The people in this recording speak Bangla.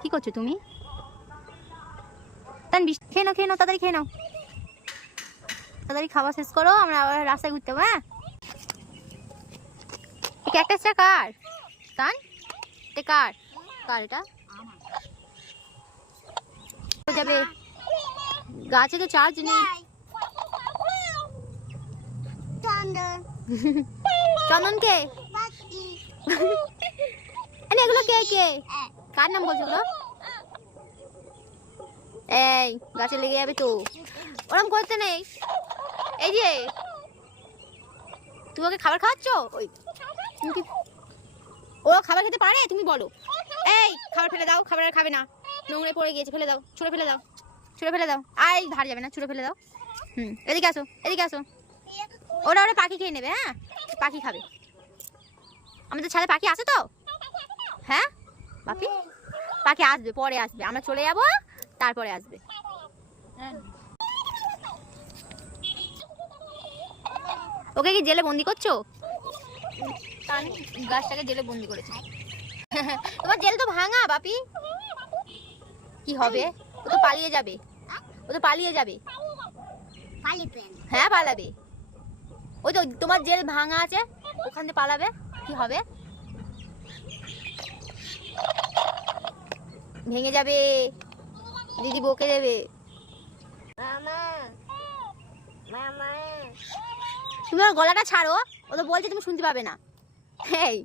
কি করছো তুমি? তানবি খেয়ে নাও, খেয়ে নাও, তাড়াতাড়ি খেয়ে নাও, তাড়াতাড়ি খাওয়া শেষ করো, আমরা আবার রাস্তায় ঘুরতে যাবো। হ্যাঁ, ক্যাকটাসটা কার? তান এটা কার? কার এটা? যাবে গাছে তো চার্জ নেই। চন্দন কে? এগুলো কে কে? কার নাম বলছো এগুলো? এই গাছে লেগে যাবে তো, ওরম করতে নেই। এই যে তুমি ওকে খাবার খাওয়াচ্ছ, ওই তুমি কি ও খাবার খেতে পারে? তুমি বলো। এই খাবার ফেলে দাও, খাবার আর খাবে না, নোংরে পড়ে গিয়েছে, ফেলে দাও, ছুঁড়ে ফেলে দাও, ছুঁড়ে ফেলে দাও। আর ধার যাবে না, ছুঁড়ে ফেলে দাও। এদিকে আসো, এদিকে আসো। ওরা ওরা পাখি খেয়ে নেবে। হ্যাঁ, পাখি খাবে। আমাদের ছাদে পাখি আছে তো? হ্যাঁ পাখি, পাখি আসবে, পরে আসবে, আমরা চলে যাবো, তারপরে আসবে। ওকে কি জেলে বন্দি করছো? গাছটাকে জেলে বন্দি করেছে। তোমার জেল তো ভাঙা বাপি, কি হবে? ও তো পালিয়ে যাবে, ও তো পালিয়ে যাবে। হ্যাঁ পালাবে, ওই তো তোমার জেল ভাঙা আছে, ওখান থেকে পালাবে, কি হবে? ভেঙে যাবে, দিদি বকে দেবে। তুমি ওর গলাটা ছাড়ো, ও তো বলছে তুমি শুনতে পাবে না। এই